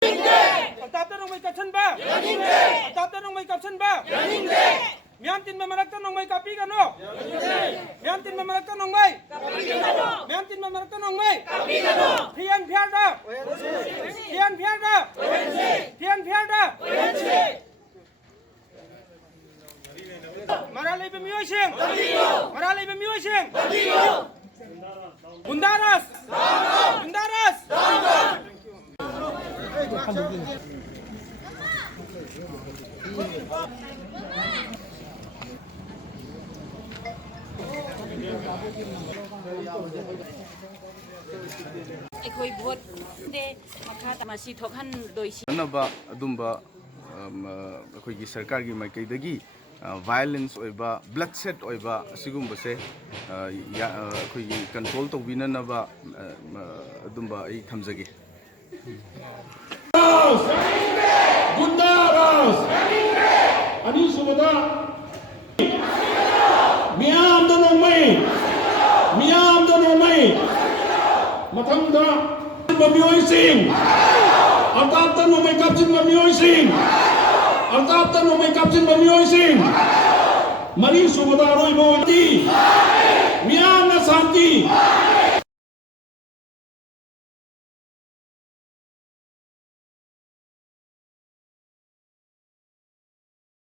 Atap tanong may kapsan ba? Atap tanong may kapsan ba? Miyan tin mamarak tanong may kapi kano? Miyan tin mamarak tanong may? Miyan tin mamarak tanong may? Pian piada. Pian piada. Pian piada. Maralay bemiyoshing. Maralay bemiyoshing. Bundaras. Bundaras. ꯑꯩꯈꯣꯏ vote ꯗꯦ ꯃꯈꯥ ꯃꯁꯤ ꯊꯣꯛꯍꯟꯗꯣꯏꯁꯤ ꯅꯕ ꯑꯗꯨꯝꯕ ꯑꯩꯈꯣꯏꯒꯤ ꯁꯔꯀꯥꯔꯒꯤ ꯃꯥꯏꯀꯩꯗꯒꯤ violence ꯑꯣꯏꯕ blood set ꯑꯣꯏꯕ ꯑꯁꯤꯒꯨꯝꯕꯁꯦ ꯑꯩꯈꯣꯏꯒꯤ ꯀꯟꯇ꯭ꯔꯣꯜ ꯇꯧꯕꯤꯅꯅꯕ ꯑꯗꯨꯝꯕ ꯑꯩ ꯊꯝꯖꯒꯦ. ꯑꯅꯤꯁꯨꯕꯗ ꯃꯤꯌꯥꯝꯗ ꯅꯣꯡꯃꯩ ꯃꯊꯪꯗ ꯃꯤꯑꯣꯏꯁꯤꯡ ꯑꯜꯇꯥꯞꯇ ꯅꯣꯡꯃꯩ ꯀꯥꯞꯁꯤꯟꯕ ꯃꯤꯑꯣꯏꯁꯤꯡ ꯃꯔꯤꯁꯨꯕꯗ ꯑꯔꯣꯏꯕ ꯑꯣꯏꯗꯤ ꯃꯤꯌꯥꯝꯅ ꯁꯥꯟꯇꯤ